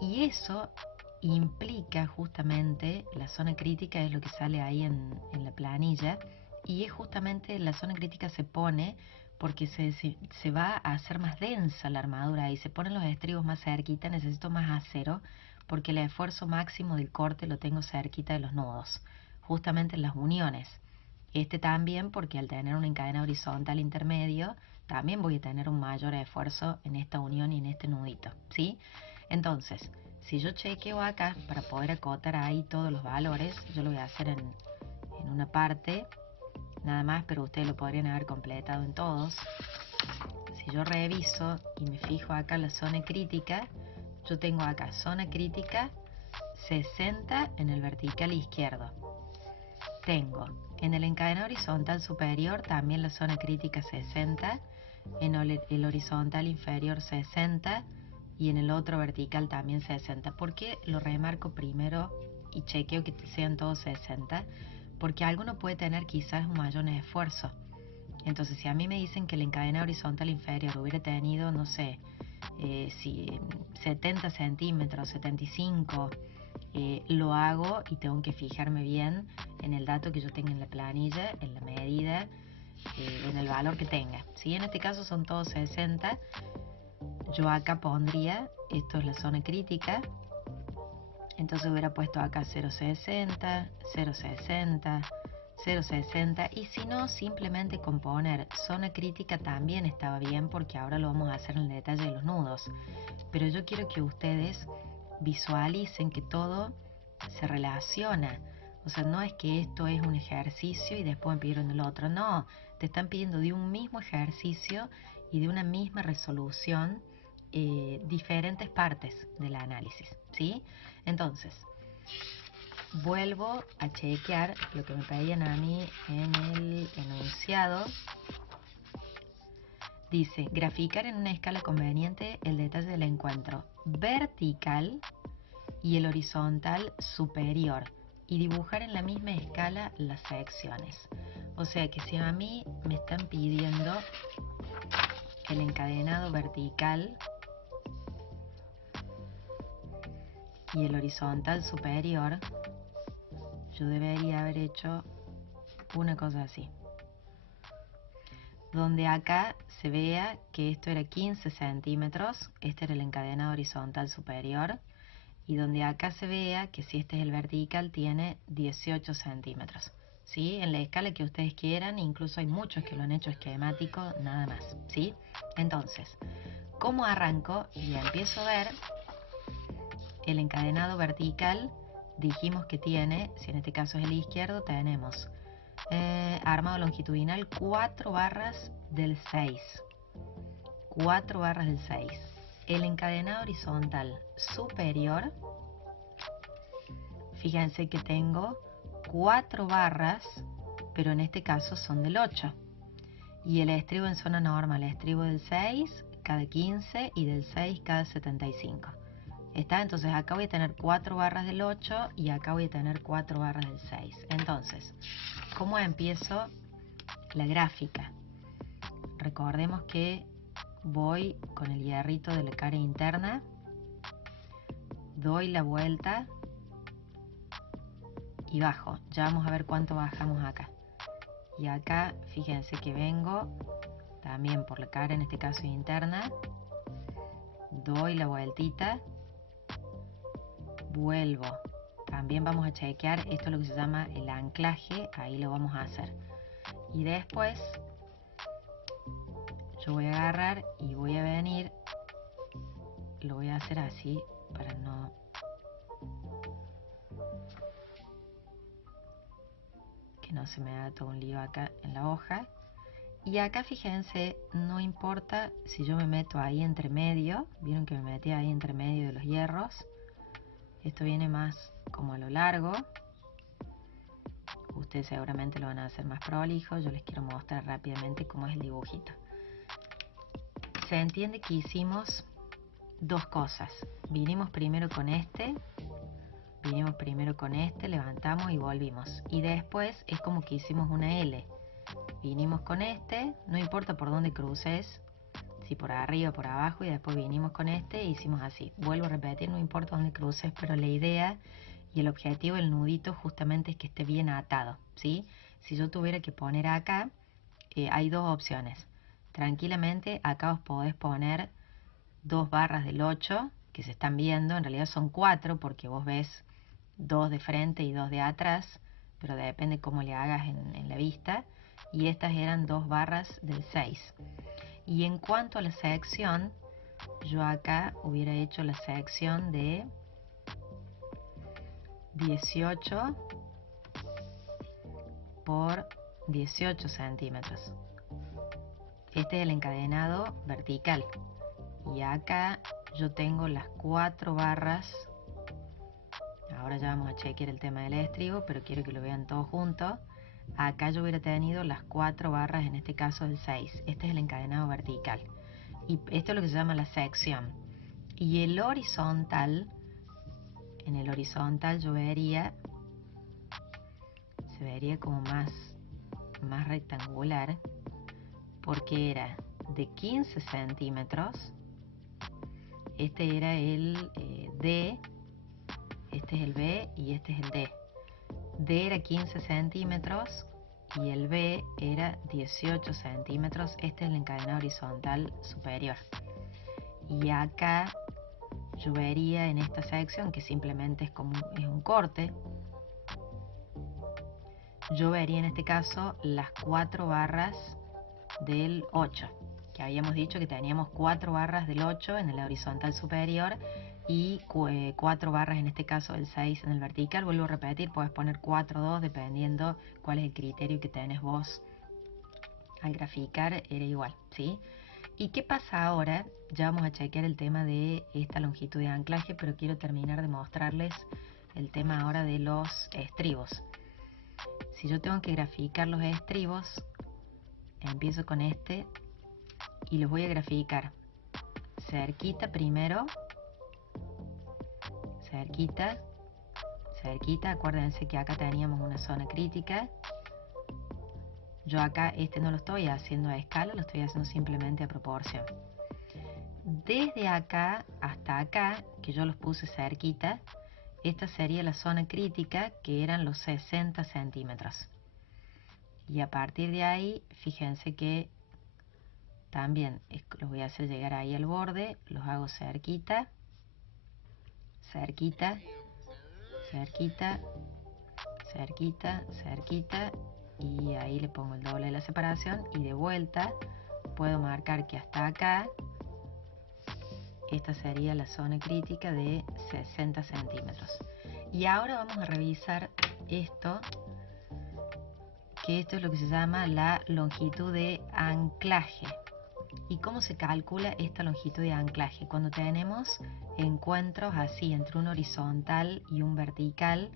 Y eso implica justamente, la zona crítica es lo que sale ahí en la planilla, y es justamente la zona crítica se pone porque se va a hacer más densa la armadura y se ponen los estribos más cerquita, necesito más acero porque el esfuerzo máximo del corte lo tengo cerquita de los nudos, justamente en las uniones. Este también porque al tener una encadena horizontal intermedio, también voy a tener un mayor esfuerzo en esta unión y en este nudito, ¿sí? Entonces, si yo chequeo acá para poder acotar ahí todos los valores, yo lo voy a hacer en una parte, nada más, pero ustedes lo podrían haber completado en todos. Si yo reviso y me fijo acá la zona crítica, yo tengo acá zona crítica 60 en el vertical izquierdo. Tengo en el encadenado horizontal superior también la zona crítica 60, en el horizontal inferior 60 y en el otro vertical también 60. ¿Por qué lo remarco primero y chequeo que sean todos 60? Porque alguno puede tener quizás un mayor esfuerzo. Entonces, si a mí me dicen que el encadenado horizontal inferior hubiera tenido, no sé, si 70 centímetros, 75, lo hago y tengo que fijarme bien en el dato que yo tenga en la planilla, en la medida, en el valor que tenga. Si en este caso son todos 60, yo acá pondría, esto es la zona crítica, entonces hubiera puesto acá 0,60, 0,60, 0,60, y si no, simplemente con poner zona crítica también estaba bien porque ahora lo vamos a hacer en el detalle de los nudos. Pero yo quiero que ustedes visualicen que todo se relaciona. O sea, no es que esto es un ejercicio y después me pidieron el otro. No, te están pidiendo de un mismo ejercicio y de una misma resolución diferentes partes del análisis, ¿sí? Entonces, vuelvo a chequear lo que me pedían a mí en el enunciado. Dice, graficar en una escala conveniente el detalle del encuentro vertical y el horizontal superior y dibujar en la misma escala las secciones. O sea que si a mí me están pidiendo el encadenado vertical y el horizontal superior, yo debería haber hecho una cosa así, donde acá se vea que esto era 15 centímetros, este era el encadenado horizontal superior, y donde acá se vea que si este es el vertical tiene 18 centímetros, ¿sí? En la escala que ustedes quieran, incluso hay muchos que lo han hecho esquemático, nada más, ¿sí? Entonces, ¿cómo arranco? Y empiezo a ver el encadenado vertical, dijimos que tiene, si en este caso es el izquierdo, tenemos armado longitudinal 4 barras del 6. 4 barras del 6. El encadenado horizontal superior, fíjense que tengo 4 barras, pero en este caso son del 8. Y el estribo en zona normal, el estribo del 6 cada 15 y del 6 cada 75. ¿Está? Entonces acá voy a tener 4 barras del 8 y acá voy a tener 4 barras del 6. Entonces, ¿cómo empiezo la gráfica? Recordemos que voy con el hierrito de la cara interna, doy la vuelta y bajo. Ya vamos a ver cuánto bajamos acá. Y acá, fíjense que vengo también por la cara, en este caso interna, doy la vueltita, vuelvo. También vamos a chequear, esto es lo que se llama el anclaje, ahí lo vamos a hacer. Y después yo voy a agarrar y voy a venir, lo voy a hacer así para no... que no se me haga todo un lío acá en la hoja. Y acá fíjense, no importa si yo me meto ahí entre medio, vieron que me metí ahí entre medio de los hierros. Esto viene más como a lo largo. Ustedes seguramente lo van a hacer más prolijo, yo les quiero mostrar rápidamente cómo es el dibujito. Se entiende que hicimos dos cosas. Vinimos primero con este, levantamos y volvimos. Y después es como que hicimos una L. Vinimos con este, no importa por dónde cruces, si por arriba o por abajo, y después vinimos con este e hicimos así. Vuelvo a repetir, no importa dónde cruces, pero la idea y el objetivo del nudito justamente es que esté bien atado, ¿sí? Si yo tuviera que poner acá, hay dos opciones. Tranquilamente acá os podés poner 2 barras del 8 que se están viendo, en realidad son 4 porque vos ves 2 de frente y 2 de atrás, pero depende cómo le hagas en la vista, y estas eran 2 barras del 6. Y en cuanto a la sección, yo acá hubiera hecho la sección de 18 por 18 centímetros. Este es el encadenado vertical. Y acá yo tengo las 4 barras. Ahora ya vamos a chequear el tema del estribo, pero quiero que lo vean todos juntos. Acá yo hubiera tenido las 4 barras, en este caso del 6. Este es el encadenado vertical. Y esto es lo que se llama la sección. Y el horizontal, en el horizontal yo vería, se vería como más rectangular, porque era de 15 centímetros. Este era el D, este es el B y este es el D. D era 15 centímetros y el B era 18 centímetros. Este es el encadenado horizontal superior. Y acá yo vería en esta sección, que simplemente es un corte, yo vería en este caso las 4 barras del 8, que habíamos dicho que teníamos 4 barras del 8 en el horizontal superior y 4 barras en este caso del 6 en el vertical. Vuelvo a repetir, puedes poner 4 o 2 dependiendo cuál es el criterio que tenés vos al graficar, era igual, ¿sí? ¿Y qué pasa ahora? Ya vamos a chequear el tema de esta longitud de anclaje, pero quiero terminar de mostrarles el tema ahora de los estribos. Si yo tengo que graficar los estribos, empiezo con este y los voy a graficar cerquita primero, cerquita, cerquita. Acuérdense que acá teníamos una zona crítica. Yo acá este no lo estoy haciendo a escala, lo estoy haciendo simplemente a proporción. Desde acá hasta acá, que yo los puse cerquita, esta sería la zona crítica, que eran los 60 centímetros. Y a partir de ahí, fíjense que también los voy a hacer llegar ahí al borde, los hago cerquita, cerquita, cerquita, cerquita, cerquita, y ahí le pongo el doble de la separación y de vuelta puedo marcar que hasta acá esta sería la zona crítica de 60 centímetros. Y ahora vamos a revisar esto, que esto es lo que se llama la longitud de anclaje. ¿Y cómo se calcula esta longitud de anclaje? Cuando tenemos encuentros así entre un horizontal y un vertical,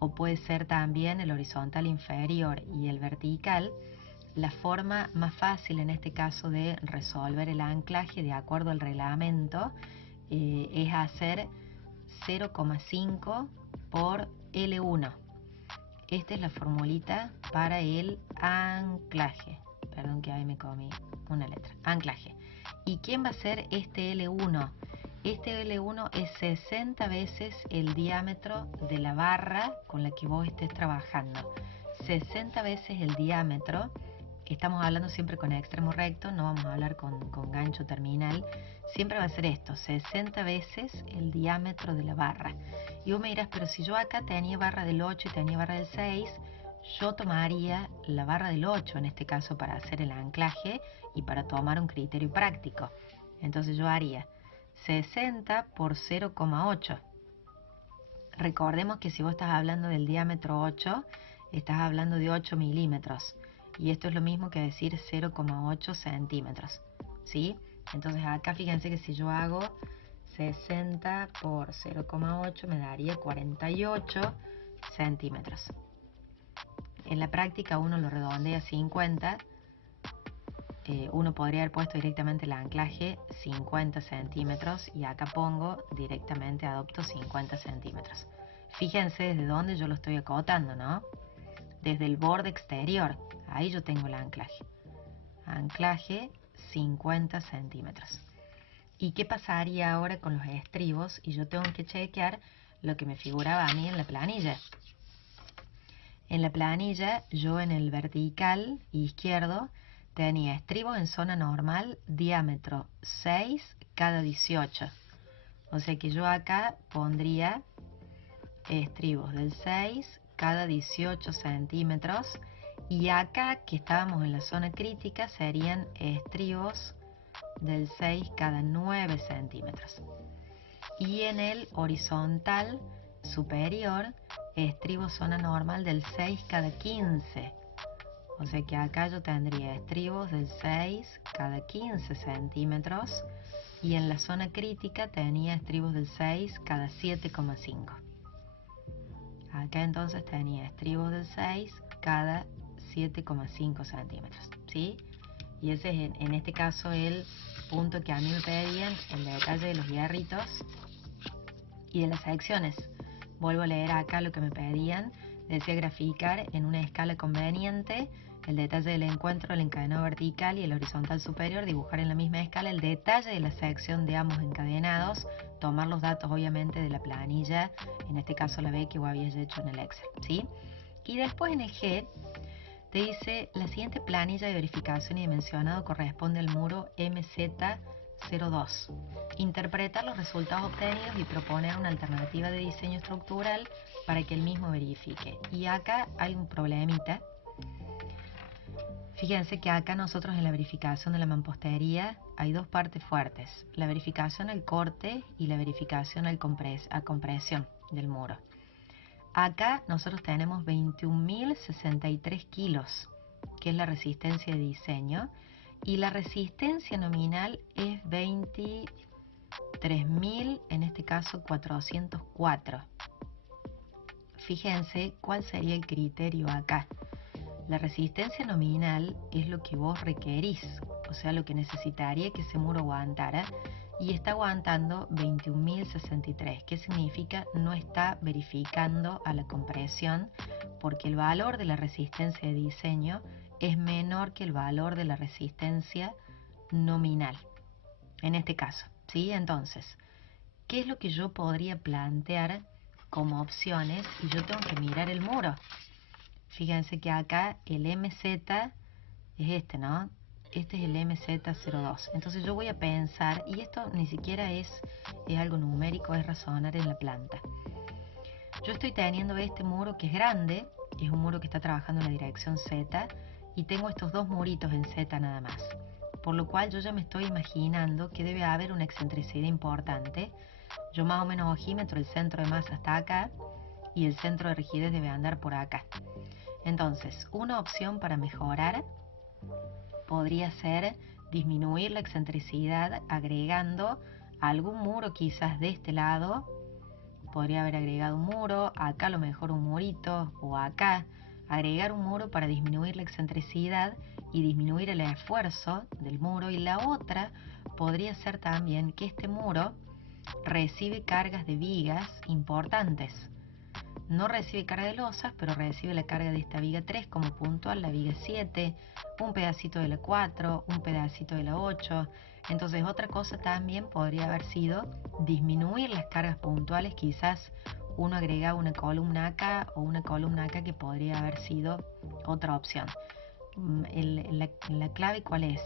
o puede ser también el horizontal inferior y el vertical, la forma más fácil en este caso de resolver el anclaje de acuerdo al reglamento es hacer 0,5 por L1. Esta es la formulita para el anclaje. Perdón que ahí me comí una letra. Anclaje. ¿Y quién va a ser este L1? Este L1 es 60 veces el diámetro de la barra con la que vos estés trabajando. 60 veces el diámetro estamos hablando siempre con extremo recto, no vamos a hablar con gancho terminal. Siempre va a ser esto, 60 veces el diámetro de la barra. Y vos me dirás, pero si yo acá tenía barra del 8 y tenía barra del 6, yo tomaría la barra del 8 en este caso para hacer el anclaje y para tomar un criterio práctico. Entonces yo haría 60 por 0,8. Recordemos que si vos estás hablando del diámetro 8, estás hablando de 8 milímetros. Y esto es lo mismo que decir 0,8 centímetros. ¿Sí? Entonces acá fíjense que si yo hago 60 por 0,8 me daría 48 centímetros. En la práctica uno lo redondea a 50. Uno podría haber puesto directamente el anclaje 50 centímetros y acá pongo directamente, adopto 50 centímetros. Fíjense desde dónde yo lo estoy acotando, ¿no? Desde el borde exterior, ahí yo tengo el anclaje. Anclaje 50 centímetros. ¿Y qué pasaría ahora con los estribos? Y yo tengo que chequear lo que me figuraba a mí en la planilla. En la planilla, yo en el vertical izquierdo tenía estribos en zona normal, diámetro 6 cada 18. O sea que yo acá pondría estribos del 6 cada 18 centímetros. Y acá, que estábamos en la zona crítica, serían estribos del 6 cada 9 centímetros. Y en el horizontal superior, estribo zona normal del 6 cada 15. O sea que acá yo tendría estribos del 6 cada 15 centímetros y en la zona crítica tenía estribos del 6 cada 7,5. Acá entonces tenía estribos del 6 cada 7,5 centímetros, ¿sí? Y ese es en este caso el punto que a mí me pedían, el detalle de los hierritos y de las secciones. Vuelvo a leer acá lo que me pedían. Decía graficar en una escala conveniente el detalle del encuentro del encadenado vertical y el horizontal superior, dibujar en la misma escala el detalle de la sección de ambos encadenados, tomar los datos obviamente de la planilla, en este caso la B que vos habías hecho en el Excel, ¿sí? Y después en el G te dice, la siguiente planilla de verificación y dimensionado corresponde al muro MZ02. Interpretar los resultados obtenidos y proponer una alternativa de diseño estructural para que el mismo verifique. Y acá hay un problemita. Fíjense que acá nosotros en la verificación de la mampostería hay dos partes fuertes. La verificación al corte y la verificación a compresión del muro. Acá nosotros tenemos 21.063 kilos, que es la resistencia de diseño, y la resistencia nominal es 23.000, en este caso 404. Fíjense cuál sería el criterio acá. La resistencia nominal es lo que vos requerís, o sea, lo que necesitaría que ese muro aguantara, y está aguantando 21.063. ¿Qué significa? No está verificando a la compresión porque el valor de la resistencia de diseño es menor que el valor de la resistencia nominal, en este caso, ¿sí? Entonces, ¿qué es lo que yo podría plantear como opciones? Y yo tengo que mirar el muro. Fíjense que acá el MZ es este, ¿no? Este es el MZ02. Entonces yo voy a pensar, y esto ni siquiera es algo numérico, es razonar en la planta. Yo estoy teniendo este muro que es grande, es un muro que está trabajando en la dirección Z, y tengo estos dos muritos en Z nada más. Por lo cual yo ya me estoy imaginando que debe haber una excentricidad importante. Yo más o menos ojímetro el centro de masa hasta acá, y el centro de rigidez debe andar por acá. Entonces, una opción para mejorar podría ser disminuir la excentricidad agregando algún muro quizás de este lado. Podría haber agregado un muro, acá a lo mejor un murito, o acá agregar un muro para disminuir la excentricidad y disminuir el esfuerzo del muro. Y la otra podría ser también que este muro recibe cargas de vigas importantes. No recibe carga de losas, pero recibe la carga de esta viga 3 como puntual, la viga 7, un pedacito de la 4, un pedacito de la 8. Entonces otra cosa también podría haber sido disminuir las cargas puntuales, quizás uno agregaba una columna acá o una columna acá, que podría haber sido otra opción. la clave cuál es.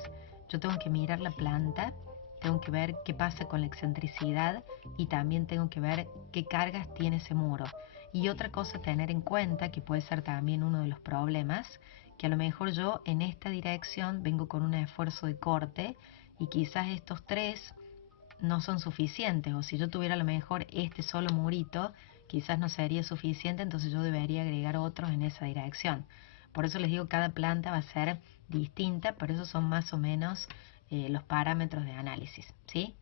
Yo tengo que mirar la planta, tengo que ver qué pasa con la excentricidad y también tengo que ver qué cargas tiene ese muro. Y otra cosa a tener en cuenta, que puede ser también uno de los problemas, que a lo mejor yo en esta dirección vengo con un esfuerzo de corte y quizás estos tres no son suficientes, o si yo tuviera a lo mejor este solo murito, quizás no sería suficiente, entonces yo debería agregar otros en esa dirección. Por eso les digo, cada planta va a ser distinta, pero esos son más o menos los parámetros de análisis, ¿sí?